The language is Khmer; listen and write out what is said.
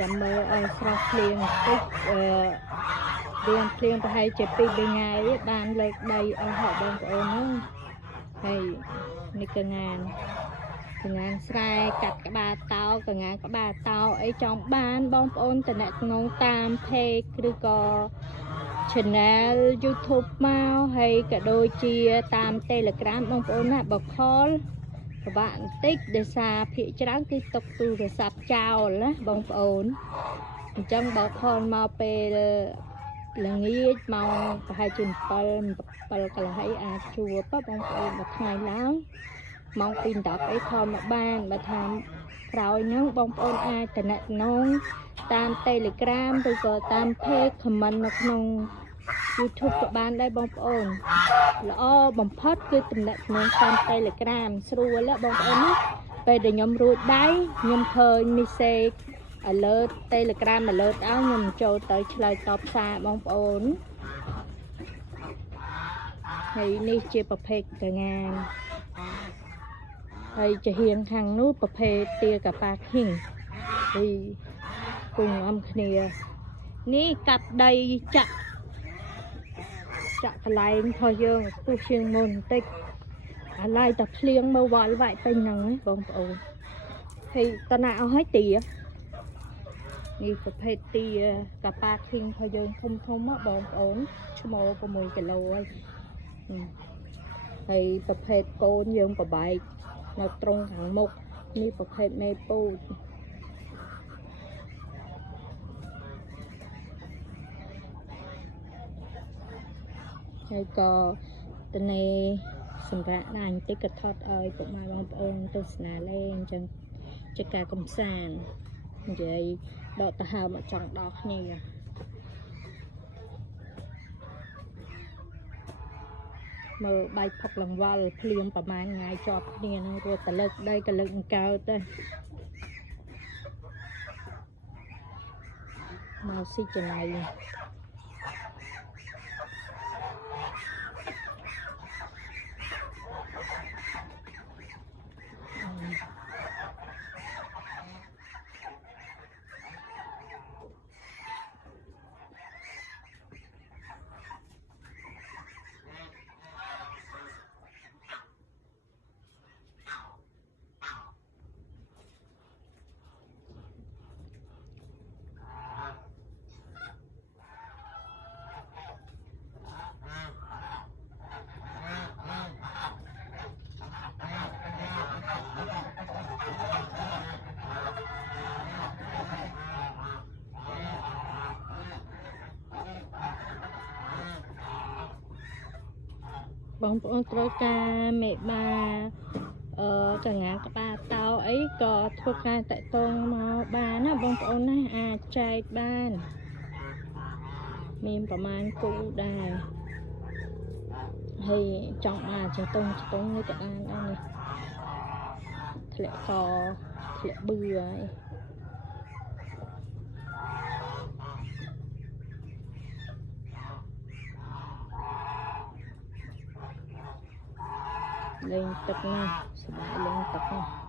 ចាំមើលឲ្យស្រស់ភ្លៀងតិចរៀងភ្លៀងប្រហែលជា2 ថ្ងៃបានលើកដីអស់ហើយបងប្អូនហើយនេះកងានស្រែកាត់ក្បាលតោកងានក្បាលតោអីចង់បានបងប្អូនតំណងតាម page ឬក៏ channel YouTube មកហើយក៏ដូចជាតាម Telegram បងប្អូនណាបើខលពិបាកបន្តិចដោយសារភាគច្រើនគឺຕົកទូរស័ព្ទចោលណាបងប្អូនអញ្ចឹងបើខលមកពេលល្ងាចម៉ោងប្រហែលជា7កន្លះអីអាចជួបបងប្អូនមួយថ្ងៃឡើងម៉ោង 2:10 អីខលមកបានបើថាក្រោយហ្នឹងបងប្អូនអាចតំណងតាម Telegram ឬក៏តាម page comment នៅក្នុង YouTube ក៏បានដែរបងប្អូនល្អបំផុតគឺតំណតាម Telegram ស្រួលបងប្អូនណាពេលដែលខ្ញុំរួចដៃខ្ញុំឃើញ message alert Telegram alert ឲ្យខ្ញុំចូលទៅឆ្លើយតបសារបងប្អូនហើយនេះជាប្រភេទកងានហើយជាហៀងខាងនោះប្រភេទទាកាប៉ាឃីងហើយគង់អំគ្នានេះកាប់ដីចាក់កន្លែងរបស់យើងស្ទុះជាងមុនបន្តិចអាឡ័យតែភ្លៀងមើលវល់វាយទៅហ្នឹងបងប្អូនហើយតណាអស់ហើយទានេះប្រភេទទាកាប៉ាឃីងរបស់យើងធំបងប្អូនឈ្មោះ6 គីឡូហើយប្រភេទកូនយើងប្របែកនៅត្រង់ខាងមុខនេះប្រភេទមេពូជហើយក៏តនេសម្រាប់ណាបន្តិចក៏ថតឲ្យពុកម៉ែបងប្អូនទស្សនាលេងអញ្ចឹងជាការកំសាន្តនិយាយដកទៅហើមកចង់ដល់គ្នាមើលបាយផុកលង្វល់ភ្លៀងប្រហែលថ្ងៃជាប់គ្នានឹងរត់តលើកដីក៏លើកអង្កើទៅមកស៊ីចំណៃបងប្អូនត្រូវការមេបាកងានក្បាលតោអីក៏ធ្វើការតាក់ទងមកបានណាបងប្អូនណាអាចចែកបានមានប្រមាណគូដែរហើយចង់បានចតុងនេះក៏បានដែរនេះធ្លាក់កធ្លាក់បឺហើយលេងទឹកណាសប្បាយលេងទឹកណា